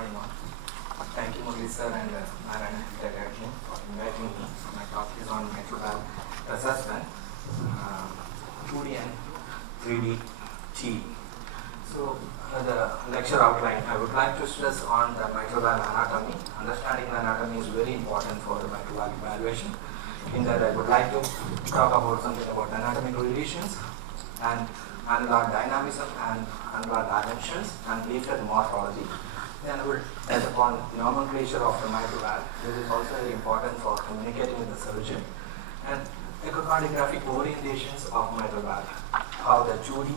morning all. Thank you Murli sir and Narayana Health City for inviting me. My talk is on mitral valve assessment, 2D and 3D T. So the lecture outline, I would like to stress on the mitral valve anatomy. Understanding the anatomy is very important for the mitral valve evaluation. In that I would like to talk about something about anatomic relations and annular dynamism and annular dimensions and leaflet morphology. Then I will touch upon nomenclature of the mitral valve. This is also very important for communicating with the surgeon. And echocardiographic orientations of mitral valve, how the Judy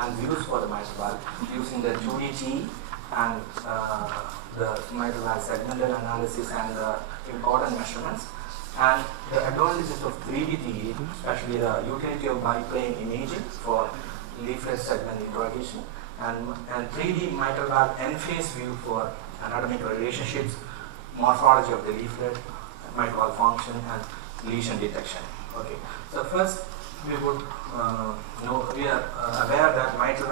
and views for the mitral valve using the Judy T and the mitral valve segmental analysis and the important measurements. And the advantages of 3D TE, especially the utility of biplane imaging for leaflet segment interrogation, and 3D mitral valve end-phase view for anatomic relationships, morphology of the leaflet, mitral valve function, and lesion detection. Okay. So first, we would we are aware that mitral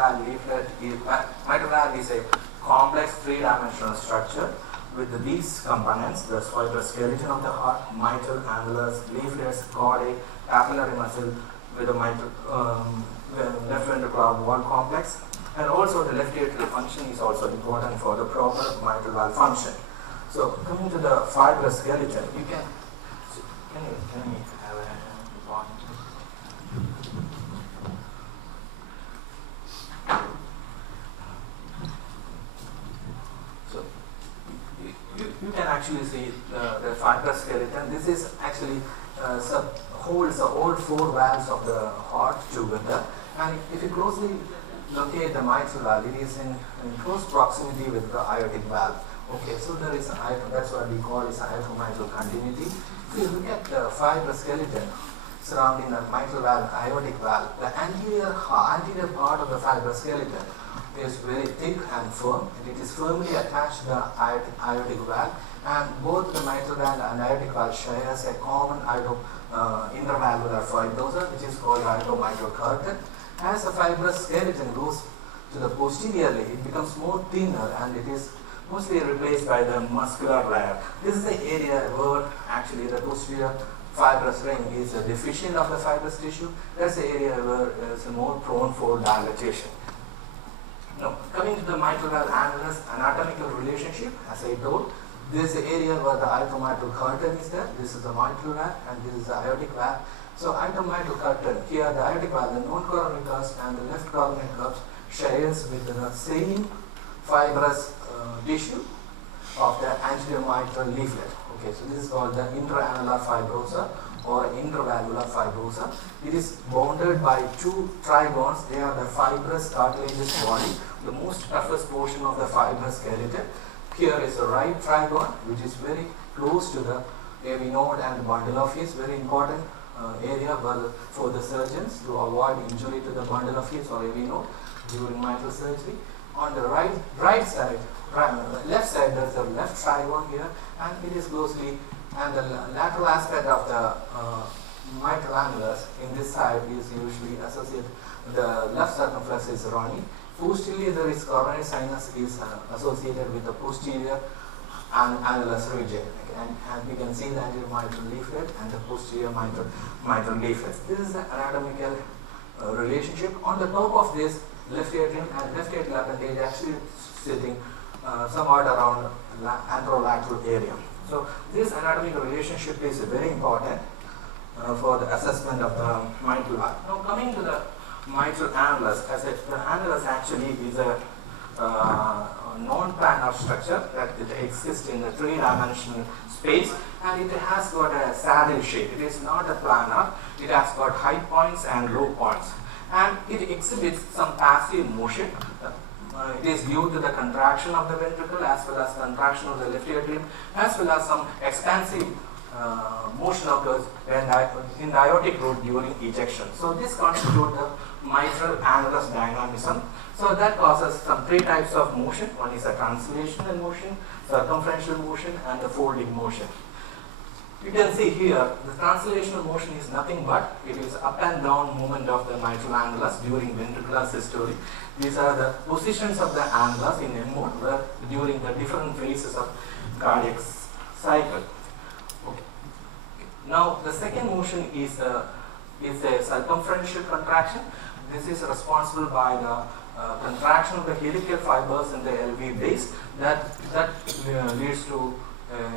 valve is a complex three-dimensional structure with these components: the fibrous skeleton of the heart, mitral, annulus, leaflets, chordae, papillary muscle with the mitral, left ventricular wall complex, and also the left atrial function is also important for the proper mitral valve function. So coming to the fibrous skeleton, you can you have a point? You can actually see the fibrous skeleton. This is actually holds the all four valves of the heart together. And if you closely locate the mitral valve, it is in close proximity with the aortic valve. Okay, so there is that's what we call is aortomitral continuity. If you look at the fibrous skeleton surrounding the mitral valve, aortic valve, the anterior part of the fibrous skeleton is very thick and firm, and it is firmly attached to the aortic valve, and both the mitral valve and aortic valve shares a common intervalvular fibrosa, which is called aortomitral curtain. As the fibrous skeleton goes to the posteriorly, it becomes more thinner and it is mostly replaced by the muscular layer. This is the area where actually the posterior fibrous ring is deficient of the fibrous tissue. That's the area where it is more prone for dilatation. Now, coming to the mitral valve annulus anatomical relationship, as I told, this is the area where the aortomitral curtain is there. This is the mitral valve and this is the aortic valve. So aortomitral curtain, here the aortic valve, the non-coronary cusp and the left coronary cusp shares with the same fibrous tissue of the anterior mitral leaflet. Okay, so this is called the interannular fibrosa or intervalvular fibrosa. It is bounded by two trigones. They are the fibrous cartilaginous body, the most toughest portion of the fibrous skeleton. Here is the right trigone, which is very close to the AV node and the bundle of his, very important area for the surgeons to avoid injury to the bundle of his or AV node during mitral surgery. On the left side, there is a left trigone here, and it is closely, and the lateral aspect of the mitral annulus in this side is usually associated, the left circumference is runny. Posteriorly, there is coronary sinus is associated with the posterior and annulus region. Okay, and we can see the anterior mitral leaflet and the posterior mitral leaflet. This is the anatomical relationship. On the top of this, left atrium and left atrial appendage actually sitting somewhat around anterolateral area. So this anatomical relationship is very important for the assessment of the mitral valve. Now coming to the mitral annulus, as the annulus actually is a non-planar structure that it exists in a three-dimensional space, and it has got a saddle shape. It is not a planar. It has got high points and low points, and it exhibits some passive motion. It is due to the contraction of the ventricle as well as contraction of the left atrium, as well as some expansive motion occurs in the aortic root during ejection. So this constitutes the mitral annulus dynamism. So that causes some three types of motion. One is a translational motion, circumferential motion, and the folding motion. You can see here the translational motion is nothing but it is up and down movement of the mitral annulus during ventricular systole. These are the positions of the annulus in M mode during the different phases of cardiac cycle. Okay. Now the second motion is a circumferential contraction. This is responsible by the contraction of the helical fibers in the LV base that leads to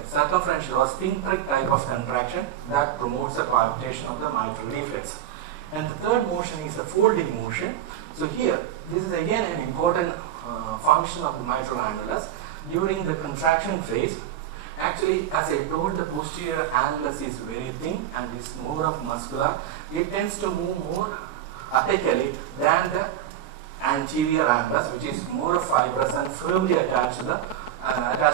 circumferential or sphincteric type of contraction that promotes the coaptation of the mitral leaflets. And the third motion is the folding motion. So here, this is again an important function of the mitral annulus. During the contraction phase, actually, as I told, the posterior annulus is very thin and is more of muscular. It tends to move more apically than the anterior annulus, which is more fibrous and firmly attached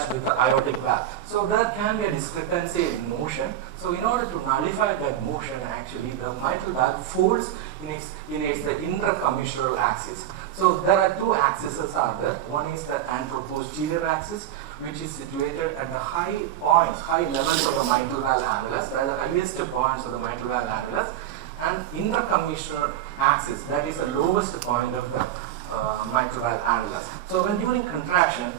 with the aortic valve. So there can be a discrepancy in motion. So in order to nullify that motion, actually the mitral valve folds in its the intercommissural axis. So there are two axes are there. One is the AnteroPosterior axis, which is situated at the high points, high levels of the mitral valve annulus, that are the highest points of the mitral valve annulus, and intercommissural axis, that is the lowest point of the mitral valve annulus. So when during contraction,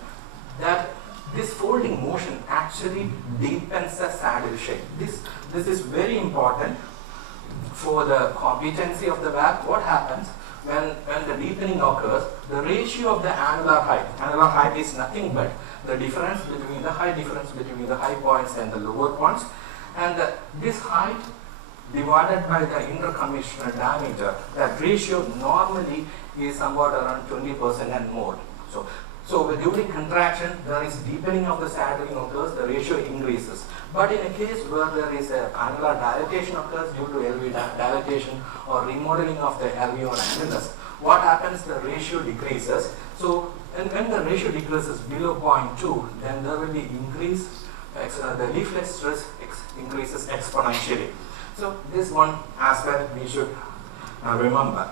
that this folding motion actually deepens the saddle shape. This is very important for the competency of the valve. What happens when the deepening occurs? The ratio of the annular height is nothing but the difference between the high points and the lower points, and this height divided by the intercommissural diameter, that ratio normally is somewhat around 20% and more. So during contraction, there is deepening of the saddling occurs, the ratio increases. But in a case where there is a annular dilatation occurs due to LV dilatation or remodeling of the LV or annulus, what happens? The ratio decreases. So when the ratio decreases below 0.2, then there will be increase, the leaflet stress increases exponentially. So this one aspect we should remember.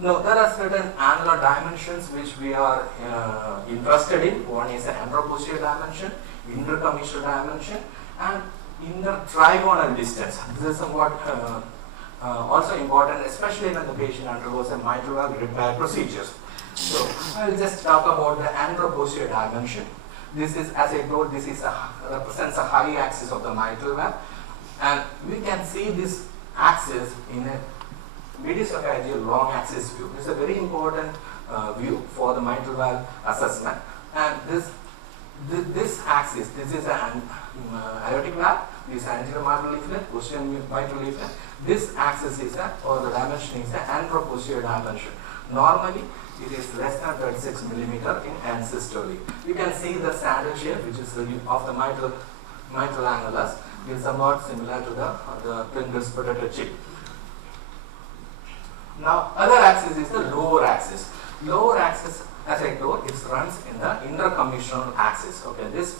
Now there are certain annular dimensions which we are interested in. One is the AnteroPosterior dimension, intercommissural dimension, and Inter-Trigonal distance. This is somewhat also important, especially when the patient undergoes a mitral valve repair procedures. So I will just talk about the AnteroPosterior dimension. This is, as I told, this is represents a high axis of the mitral valve, and we can see this axis in a midi-esophageal long axis view. This is a very important view for the mitral valve assessment. And this axis, this is an aortic valve, this is anterior mitral leaflet, posterior mitral leaflet. This axis is or the dimension is the AnteroPosterior dimension. Normally, it is less than 36 millimeter in end systole. You can see the saddle shape, which is of the mitral annulus, is somewhat similar to the Pringles potato chip. Now, other axis is the lower axis. Lower axis, as I told, it runs in the intercommissural axis. Okay, this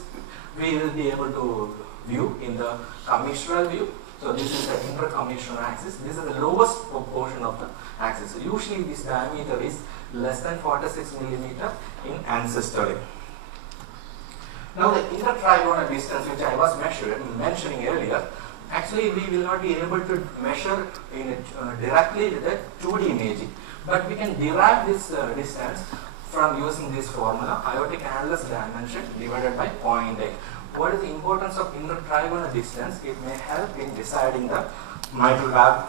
we will be able to view in the commissural view. So this is the intercommissural axis. This is the lowest portion of the axis. So usually this diameter is less than 46 millimeter in end systole. Now the Inter-Trigonal distance, which I was mentioning earlier, actually we will not be able to measure directly with the 2D imaging, but we can derive this distance from using this formula, aortic annulus dimension divided by 0.8. What is the importance of Inter-Trigonal distance? It may help in deciding the mitral valve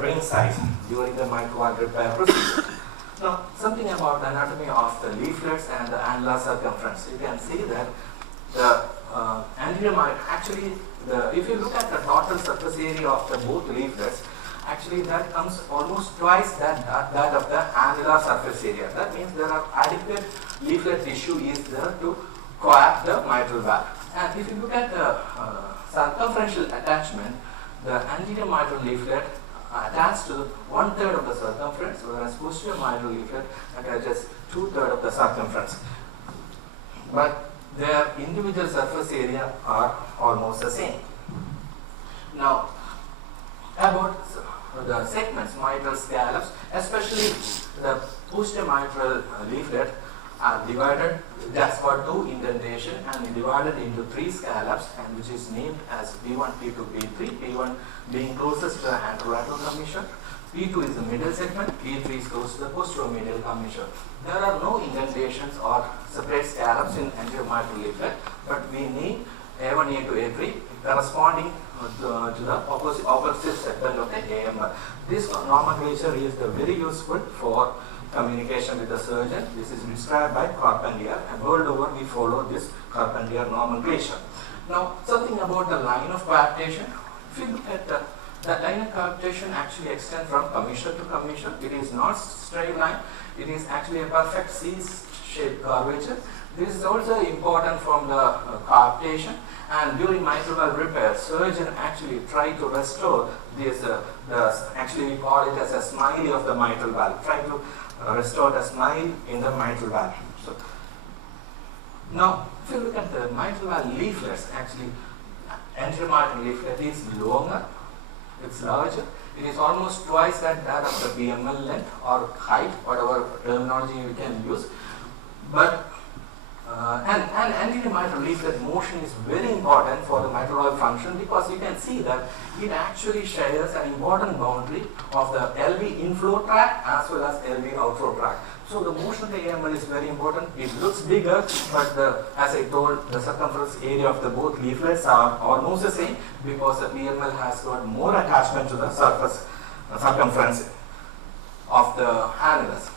ring size during the mitral valve repair procedure. Now, something about the anatomy of the leaflets and the annular circumference. You can see that the anterior mitral, actually, if you look at the total surface area of the both leaflets, actually that comes almost twice that of the annular surface area. That means there are adequate leaflet tissue is there to coapt the mitral valve. And if you look at the circumferential attachment, the anterior mitral leaflet attached to 1/3 of the circumference, whereas posterior mitral leaflet attaches 2/3 of the circumference. But their individual surface area are almost the same. Now, about the segments, mitral scallops, especially the posterior mitral leaflet, are divided just for 2 indentation and divided into 3 scallops, and which is named as P1, P2, P3. P1 being closest to the anterolateral commissure, P2 is the middle segment, P3 is close to the posteromedial commissure. There are no indentations or separate scallops in anterior mitral leaflet, but we need A1, A2, A3 corresponding to the opposite segment of the AMR. This nomenclature is very useful for communication with the surgeon. This is described by Carpentier, and world over we follow this Carpentier nomenclature. Now, something about the line of coaptation. If you look at the line of coaptation actually extends from commissure to commissure. It is not straight line. It is actually a perfect C-shaped curvature. This is also important from the coaptation, and during mitral valve repair, surgeon actually try to restore this, actually we call it as a smile of the mitral valve, try to restore the smile in the mitral valve. So, now, if you look at the mitral valve leaflets, actually, anterior mitral leaflet is longer, it's larger, it is almost twice that of the PML length or height, whatever terminology we can use. But and anterior mitral leaflet motion is very important for the mitral valve function, because you can see that it actually shares an important boundary of the LV inflow tract as well as LV outflow tract. So the motion of the AML is very important. It looks bigger, but as I told, the circumference area of the both leaflets are almost the same, because the PML has got more attachment to the surface circumference of the annulus.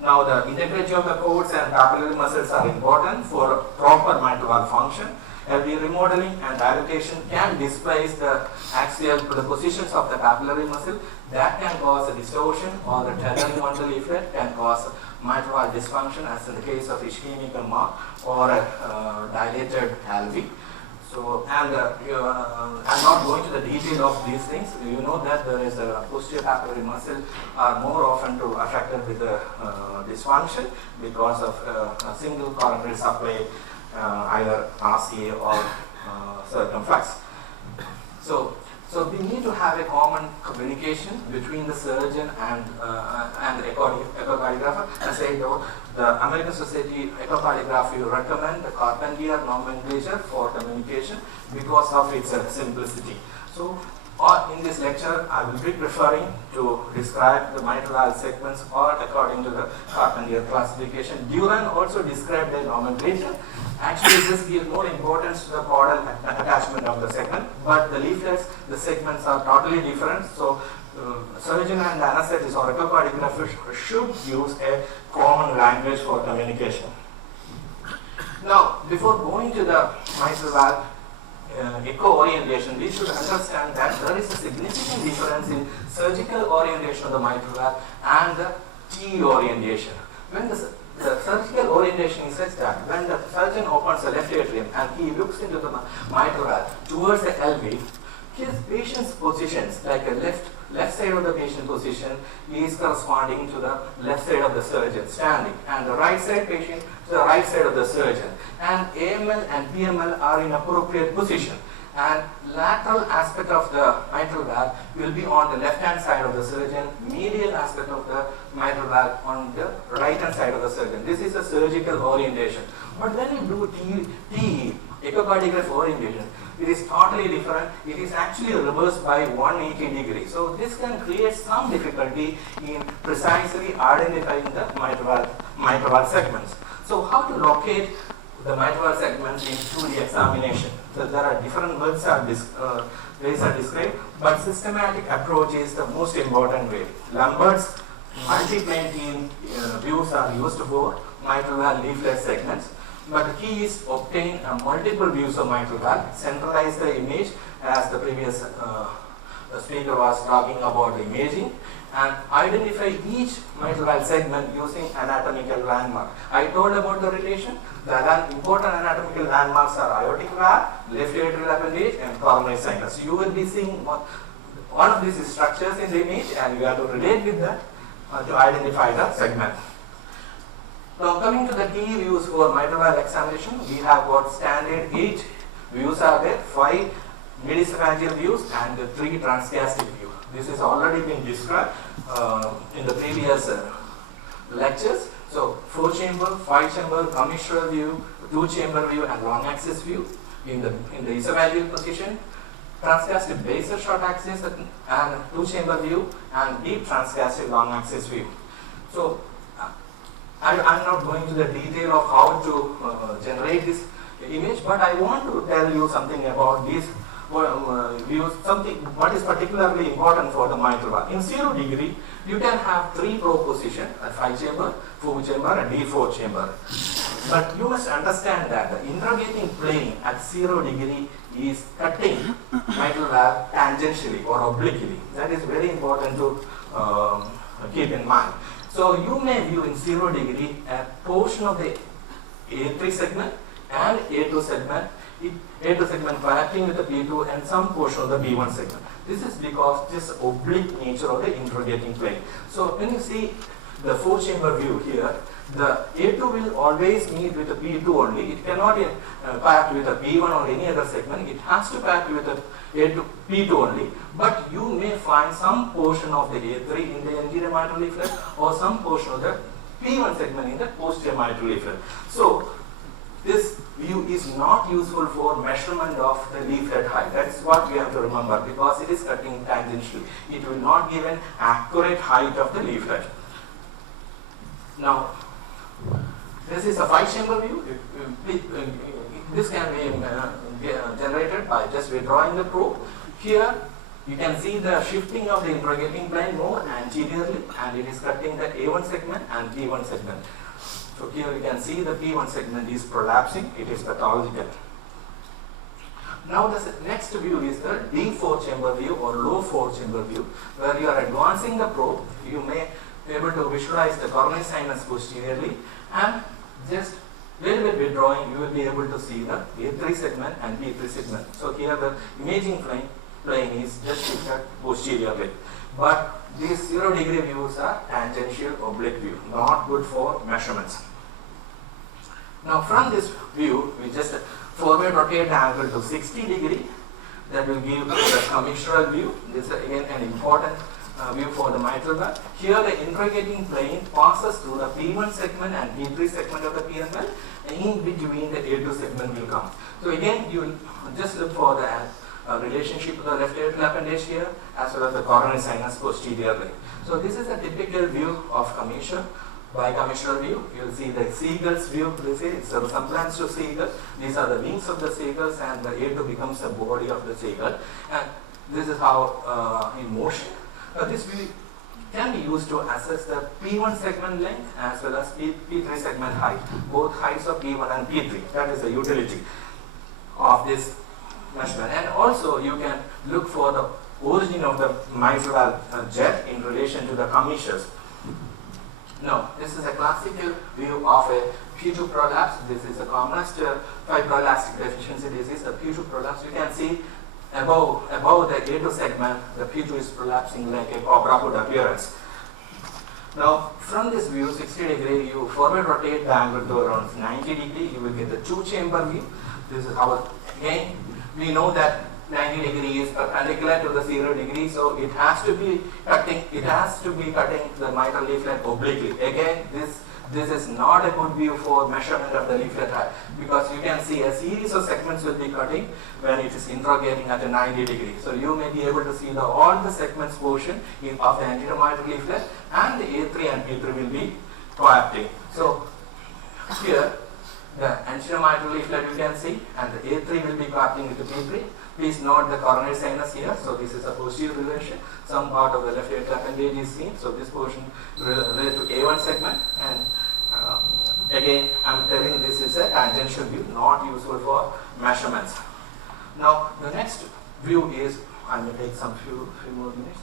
Now the integrity of the chords and papillary muscles are important for proper mitral valve function. LV remodeling and dilatation can displace the axial positions of the papillary muscle. That can cause a distortion, or the tethering on the leaflet can cause mitral valve dysfunction, as in the case of ischemic mark or a dilated LV. So, and I'm not going to the detail of these things. You know that there is a posterior papillary muscle are more often affected with the dysfunction because of a single coronary supply, either RCA or circumflex. So we need to have a common communication between the surgeon and the echocardiographer. As I told, the American Society Echocardiography recommend the Carpentier nomenclature for communication because of its simplicity. So, in this lecture, I will be preferring to describe the mitral valve segments or according to the Carpentier classification. Duran also described the nomenclature. Actually, this gives more importance to the caudal attachment of the segment, but the leaflets, the segments are totally different. So, surgeon and anesthetist or echocardiographer should use a common language for communication. Now, before going to the mitral valve echo orientation, we should understand that there is a significant difference in surgical orientation of the mitral valve and the TE orientation. When the surgical orientation is such that when the surgeon opens the left atrium and he looks into the mitral valve towards the LV, his patient's positions, like a left side of the patient position is corresponding to the left side of the surgeon standing, and the right side patient to the right side of the surgeon, and AML and PML are in appropriate position, and lateral aspect of the mitral valve will be on the left hand side of the surgeon, medial aspect of the mitral valve on the right hand side of the surgeon. This is a surgical orientation. But when you do TE, echocardiographic orientation, it is totally different. It is actually reversed by 180 degrees. So this can create some difficulty in precisely identifying the mitral valve segments. So how to locate the mitral valve segments in 2D examination? So there are different ways are described, but systematic approach is the most important way. Lambert's multi-plane views are used for mitral valve leaflet segments. But the key is obtain multiple views of mitral valve, centralize the image as the previous speaker was talking about the imaging, and identify each mitral valve segment using anatomical landmark. I told about the relation. The important anatomical landmarks are aortic valve, left atrial appendage, and coronary sinus. You will be seeing one of these structures in the image, and you have to relate with that to identify the segment. Now coming to the key views for mitral valve examination, we have got standard 8 views are there, 5 mid-esophageal views and 3 transgastric views. This has already been described in the previous lectures. So 4-chamber, 5-chamber, commissural view, 2-chamber view, and long axis view in the esophageal position. Transgastric basal short axis and 2-chamber view, and deep transgastric long axis view. So I'm not going to the detail of how to generate this image, but I want to tell you something about these views, what is particularly important for the mitral valve. In 0 degree, you can have 3 propositions, a 5-chamber, 4-chamber, and D4-chamber. But you must understand that the interrogating plane at 0 degree is cutting mitral valve tangentially or obliquely. That is very important to keep in mind. So you may view in 0 degree a portion of the A3 segment and A2 segment, A2 segment connecting with the P2 and some portion of the B1 segment. This is because this oblique nature of the interrogating plane. So when you see the 4-chamber view here, the A2 will always meet with the P2 only. It cannot pack with the P1 or any other segment. It has to pack with the A2, P2 only. But you may find some portion of the A3 in the anterior mitral leaflet or some portion of the P1 segment in the posterior mitral leaflet. So this view is not useful for measurement of the leaflet height. That's what we have to remember, because it is cutting tangentially. It will not give an accurate height of the leaflet. Now, this is a 5-chamber view. This can be generated by just withdrawing the probe. Here, you can see the shifting of the interrogating plane more anteriorly, and it is cutting the A1 segment and P1 segment. So here you can see the P1 segment is prolapsing. It is pathological. Now the next view is the D4-chamber view or low 4-chamber view, where you are advancing the probe. You may be able to visualize the coronary sinus posteriorly, and just little bit withdrawing, you will be able to see the A3 segment and B3 segment. So here the imaging plane is just shifted posteriorly. But these 0 degree views are tangential oblique view, not good for measurements. Now from this view, we just forward rotate the angle to 60 degree. That will give the commissural view. This is again an important view for the mitral valve. Here the interrogating plane passes through the P1 segment and P3 segment of the PN valve, and in between the A2 segment will come. So again, you will just look for the relationship of the left atrial appendage here, as well as the coronary sinus posteriorly. So this is a typical view of commissure. By commissural view, you will see the seagull's view. It's a resemblance to seagull. These are the wings of the seagulls, and the A2 becomes the body of the seagull. And this is how in motion. This view can be used to assess the P1 segment length as well as P3 segment height, both heights of P1 and P3. That is the utility of this measurement. And also you can look for the origin of the mitral valve jet in relation to the commissures. Now, this is a classical view of a P2 prolapse. This is the commonest fibroelastic deficiency disease, the P2 prolapse. You can see above the A2 segment, the P2 is prolapsing like a cobra hood appearance. Now, from this view, 60 degree, you forward rotate the angle to around 90 degree, you will get the 2-chamber view. This is how, again, we know that 90 degree is perpendicular to the 0 degree, so it has to be cutting the mitral leaflet obliquely. Again, this is not a good view for measurement of the leaflet height, because you can see a series of segments will be cutting when it is interrogating at a 90 degree. So you may be able to see all the segments portion of the anterior mitral leaflet, and the A3 and P3 will be coapting. So here the anterior mitral leaflet you can see, and the A3 will be coapting with the P3. Please note the coronary sinus here. So this is a posterior relation. Some part of the left atrial appendage is seen. So this portion related to A1 segment. And again, I am telling this is a tangential view, not useful for measurements. Now the next view is, I may take some few more minutes.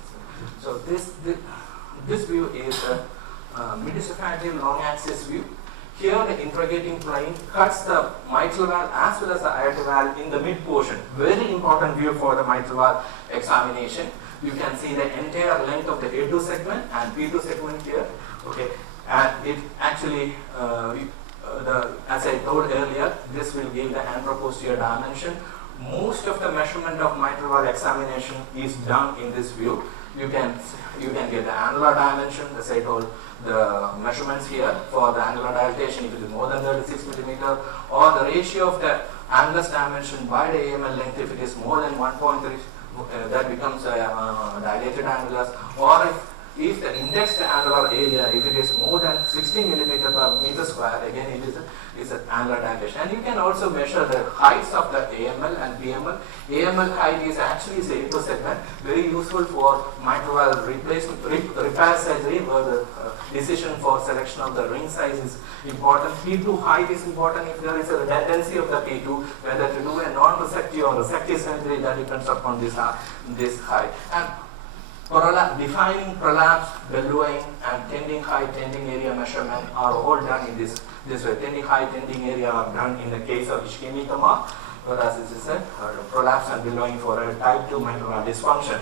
So this view is a mid-esophageal long axis view. Here the interrogating plane cuts the mitral valve as well as the aortic valve in the mid portion. Very important view for the mitral valve examination. You can see the entire length of the A2 segment and P2 segment here. Okay, and it actually, as I told earlier, this will give the AnteroPosterior dimension. Most of the measurement of mitral valve examination is done in this view. you can get the annular dimension, as I told, the measurements here for the annular dilatation if it is more than 36 millimeter, or the ratio of the annulus dimension by the AML length if it is more than 1.3, that becomes a dilated annulus, or if the indexed annular area, if it is more than 60 millimeter per meter square, again it is an annular dilatation. And you can also measure the heights of the AML and PML. AML height is actually a P2 segment, very useful for mitral valve replacement, repair surgery, where the decision for selection of the ring size is important. P2 height is important if there is a redundancy of the P2, whether to do a non-resective or resective surgery, that depends upon this height. And defining prolapse, bellowing, and tending height, tending area measurement are all done in this way. Tending height, tending area are done in the case of ischemic MR, whereas this is a prolapse and bellowing for a type 2 mitral valve dysfunction.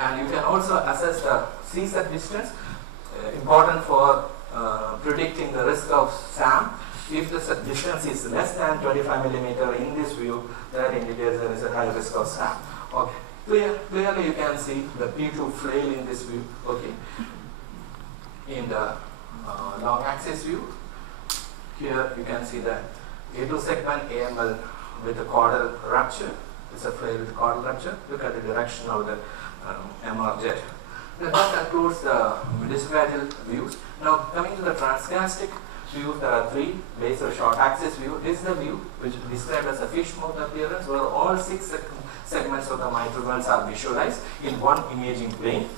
And you can also assess the C-set distance, important for predicting the risk of SAM. If the distance is less than 25 millimeter in this view, that indicates there is a high risk of SAM. Okay. Clearly you can see the P2 flail in this view, okay. In the long axis view, here you can see the A2 segment AML with the caudal rupture. It's a flail with caudal rupture. Look at the direction of the MR jet. That concludes the Bileaflet views. Now coming to the transgastric views, there are three. Basal short axis view. This is the view which is described as a fishmouth appearance, where all 6 segments of the mitral valves are visualized in one imaging plane.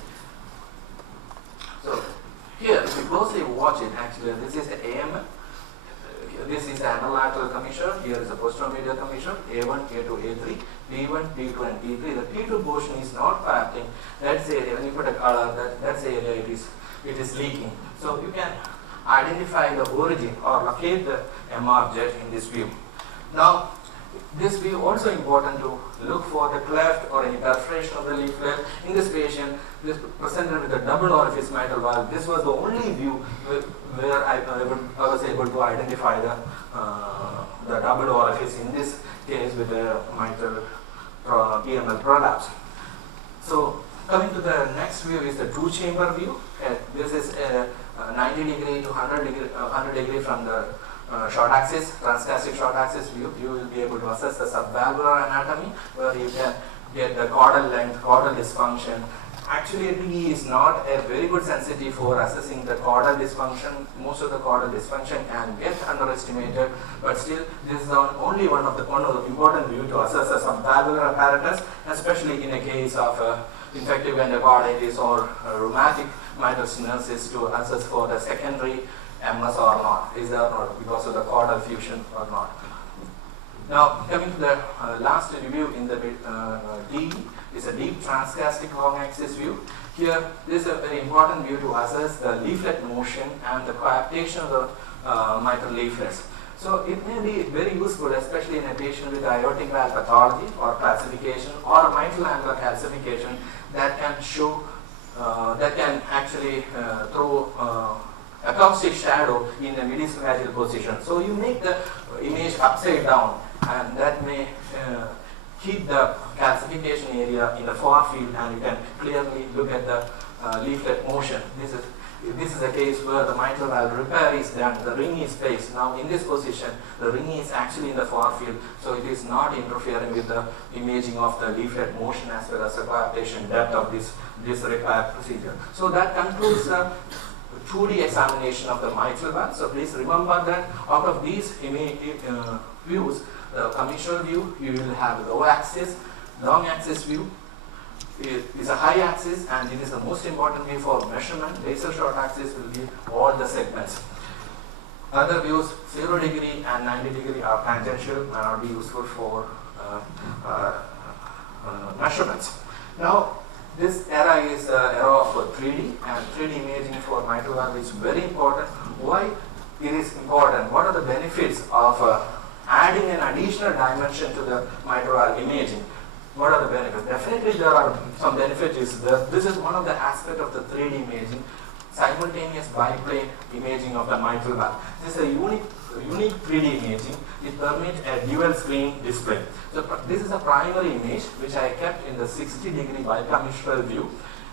So here, if you closely watch it, actually this is the AML. This is the annular commissure. Here is the posterior commissure, A1, A2, A3, P1, P2, and P3. The P2 portion is not coapting. That's the area. When you put a color, that's the area it is leaking. So you can identify the origin or locate the MR jet in this view. Now, this view also important to look for the cleft or any perforation of the leaflet. In this patient, this presented with a double orifice mitral valve. This was the only view where I was able to identify the double orifice, in this case with the mitral PML prolapse. So coming to the next view is the two-chamber view. This is a 90 degree to 100 degree from the short axis, transgastric short axis view. You will be able to assess the subvalvular anatomy, where you can get the caudal length, caudal dysfunction. Actually, TE is not a very good sensitive for assessing the caudal dysfunction. Most of the caudal dysfunction can get underestimated, but still, this is only one of the important view to assess the subvalvular apparatus, especially in a case of infective endocarditis or rheumatic mitral stenosis, to assess for the secondary MS or not, is there or not, because of the caudal fusion or not. Now, coming to the last review in the D is a deep transgastric long axis view. Here, this is a very important view to assess the leaflet motion and the coaptation of the mitral leaflets. So, it may be very useful, especially in a patient with aortic valve pathology or classification or mitral angular calcification, that can show, that can actually throw acoustic shadow in the midi-sagittal position. So you make the image upside down, and that may keep the calcification area in the far field, and you can clearly look at the leaflet motion. This is a case where the mitral valve repair is done, the ring is placed. Now in this position, the ring is actually in the far field, so it is not interfering with the imaging of the leaflet motion as well as the coaptation depth of this repair procedure. So that concludes the 2D examination of the mitral valve. So please remember that out of these views, the commissure view, you will have low axis, long axis view is a high axis, and it is the most important view for measurement. Basal short axis will give all the segments. Other views, 0 degree and 90 degree are tangential and are be useful for measurements. Now, this era is era of 3D, and 3D imaging for mitral valve is very important. Why it is important? What are the benefits of adding an additional dimension to the mitral valve imaging? What are the benefits? Definitely there are some benefits. This is one of the aspects of the 3D imaging, simultaneous biplane imaging of the mitral valve. This is a unique 3D imaging. It permits a dual screen display. So this is a primary image which I kept in the 60 degree bicommissure view,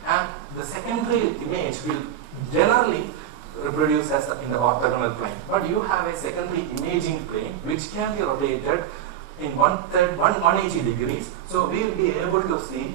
and the secondary image will generally reproduce as in the orthogonal plane. But you have a secondary imaging plane which can be rotated in 180 degrees. So we will be able to see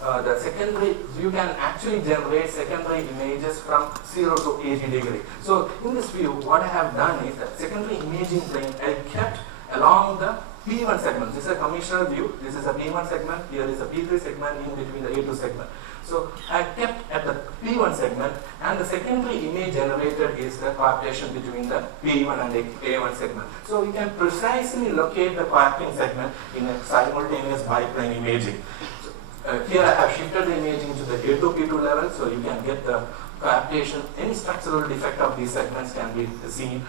the secondary, you can actually generate secondary images from 0 to 80 degrees. So in this view, what I have done is that secondary imaging plane I kept along the P1 segment. This is a commissioner view. This is a P1 segment. Here is a P3 segment in between the A2 segment. So I kept at the P1 segment, and the secondary image generated is the coaptation between the P1 and the A1 segment. So we can precisely locate the coapting segment in a simultaneous biplane imaging. Here I have shifted the imaging to the A2 P2 level, so you can get the coaptation. Any structural defect of these segments can be seen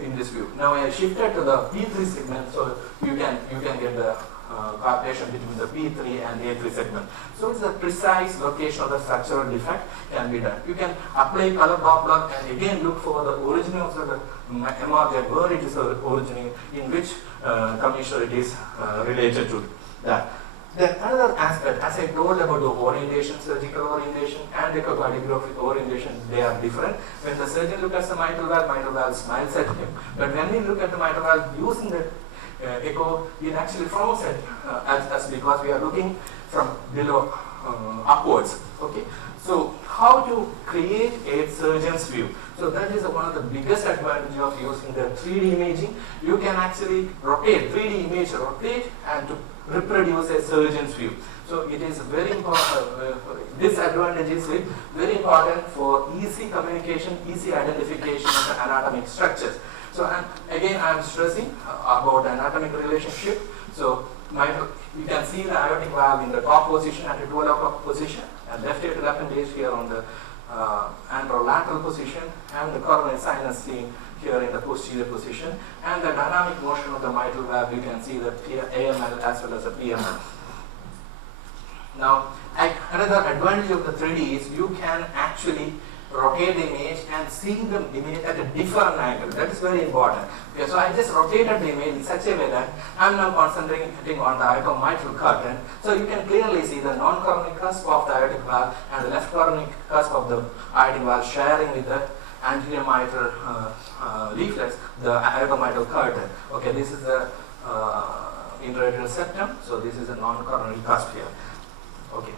in this view. Now I shifted to the P3 segment, so you can get the coaptation between the P3 and A3 segment. So it's a precise location of the structural defect can be done. You can apply color Doppler and again look for the origin of the MRJ, where it is originating, in which commissioner it is related to that. Then another aspect, as I told about the orientation, surgical orientation and echocardiographic orientation, they are different. When the surgeon looks at the mitral valve smiles at him. But when we look at the mitral valve using the echo, it actually frowns at us because we are looking from below upwards. Okay. So how to create a surgeon's view? So that is one of the biggest advantages of using the 3D imaging. You can actually rotate, 3D image rotate and to reproduce a surgeon's view. So it is very important, this advantage is very important for easy communication, easy identification of the anatomic structures. So again I am stressing about the anatomic relationship. So you can see the aortic valve in the top position and the dual position, and left atrial appendage here on the anterolateral position, and the coronary sinus seen here in the posterior position, and the dynamic motion of the mitral valve, you can see the AML as well as the PML. Now, another advantage of the 3D is you can actually rotate the image and see the image at a different angle. That is very important. Okay, so I just rotated the image in such a way that I am now concentrating on the mitral curtain. So you can clearly see the non-coronary cusp of the aortic valve and the left coronary cusp of the aortic valve sharing with the anterior mitral leaflets, the aortomitral curtain. Okay, this is the intra-aortic septum. So this is a non-coronary cusp here. Okay.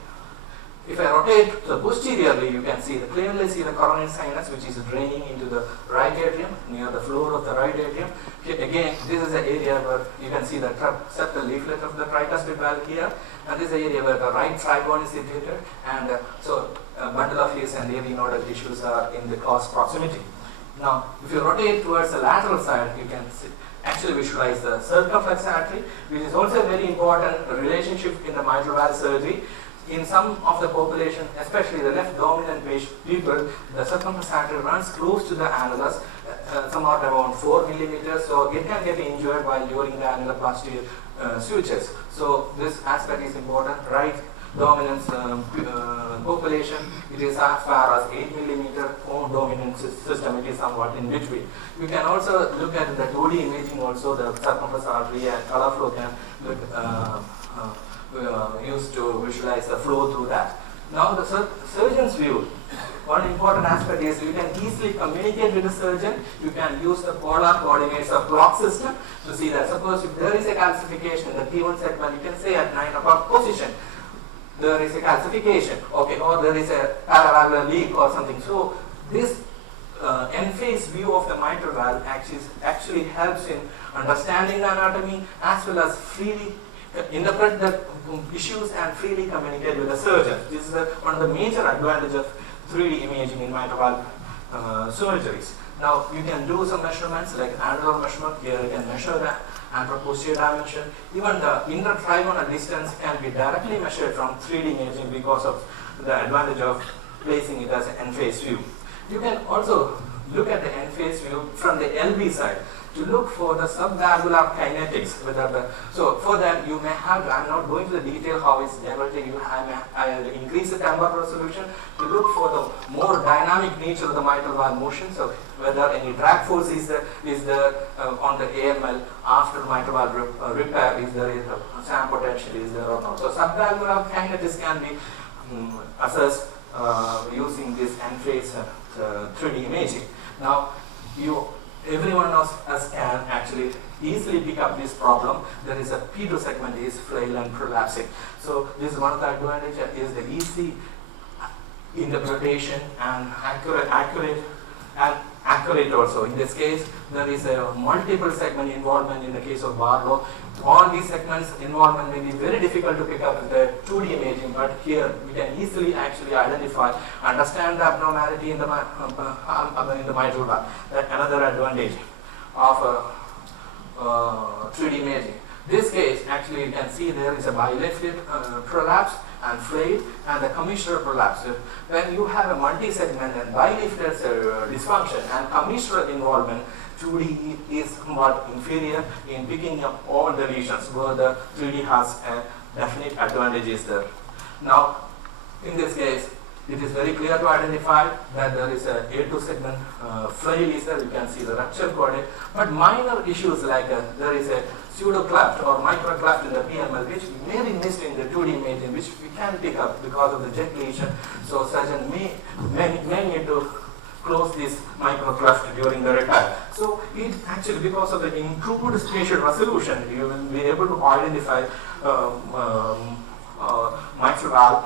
If I rotate posteriorly, you can clearly see the coronary sinus, which is draining into the right atrium, near the floor of the right atrium. Again, this is the area where you can see the septal leaflet of the tricuspid valve here, and this is the area where the right trigone is situated, and so a bundle of his and AV nodal tissues are in the close proximity. Now, if you rotate towards the lateral side, you can actually visualize the circumflex artery, which is also a very important relationship in the mitral valve surgery. In some of the population, especially the left dominant people, the circumflex artery runs close to the annulus, somewhat around 4 millimeters, so it can get injured while during the annuloplasty sutures. So this aspect is important. Right dominance population, it is as far as 8 millimeter. Cone dominant system, it is somewhat in between. You can also look at the 2D imaging also, the circumflex artery and color flow can look used to visualize the flow through that. Now the surgeon's view, one important aspect is you can easily communicate with the surgeon. You can use the polar coordinates of clock system to see that. Suppose if there is a calcification in the P1 segment, you can say at 9 o'clock position, there is a calcification, okay, or there is a paravalvular leak or something. So this end-phase view of the mitral valve actually helps in understanding the anatomy as well as freely interpret the issues and freely communicate with the surgeon. This is one of the major advantages of 3D imaging in mitral valve surgeries. Now you can do some measurements like annular measurement. Here you can measure the AnteroPosterior dimension. Even the Inter-Trigonal distance can be directly measured from 3D imaging because of the advantage of placing it as an end-phase view. You can also look at the end-phase view from the LV side to look for the subvalvular kinetics. So for that you may have, I am not going to the detail how it's generated, I will increase the temporal resolution to look for the more dynamic nature of the mitral valve motion. So whether any drag force is there on the AML after mitral valve repair, is there a SAM potential is there or not. So subvalvular kinetics can be assessed using this end-phase 3D imaging. Now, everyone of us can actually easily pick up this problem. There is a P2 segment is flail and prolapsing. So this is one of the advantages is the easy interpretation and accurate also. In this case, there is a multiple segment involvement in the case of Barlow. All these segments involvement may be very difficult to pick up with the 2D imaging, but here we can easily actually identify, understand the abnormality in the mitral valve. That's another advantage of 3D imaging. This case, actually you can see there is a bileaflet prolapse and flail and the commissural prolapse. When you have a multi-segment and bileaflet dysfunction and commissural involvement, 2D is somewhat inferior in picking up all the lesions, where the 3D has a definite advantages there. Now, in this case, it is very clear to identify that there is a A2 segment flail is there. You can see the rupture coordinate, but minor issues like there is a pseudo-cleft or micro-cleft in the PML, which may be missed in the 2D imaging, which we can pick up because of the jet lesion. So surgeon may need to close this micro-cleft during the repair. So it actually, because of the improved spatial resolution, you will be able to identify mitral valve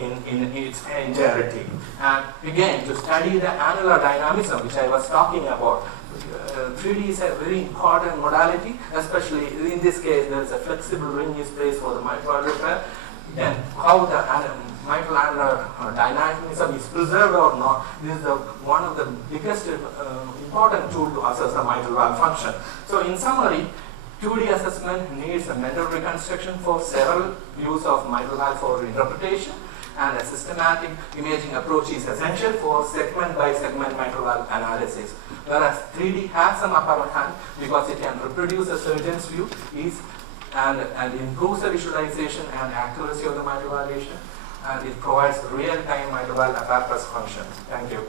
in its entirety. And again, to study the annular dynamism, which I was talking about, 3D is a very important modality, especially in this case there is a flexible ring is placed for the mitral repair, and how the mitral annular dynamism is preserved or not. This is one of the biggest important tool to assess the mitral valve function. So in summary, 2D assessment needs a mental reconstruction for several views of mitral valve for interpretation, and a systematic imaging approach is essential for segment by segment mitral valve analysis. Whereas 3D has some upper hand because it can reproduce a surgeon's view and improves the visualization and accuracy of the mitral valvation, and it provides real-time mitral valve apparatus function. Thank you.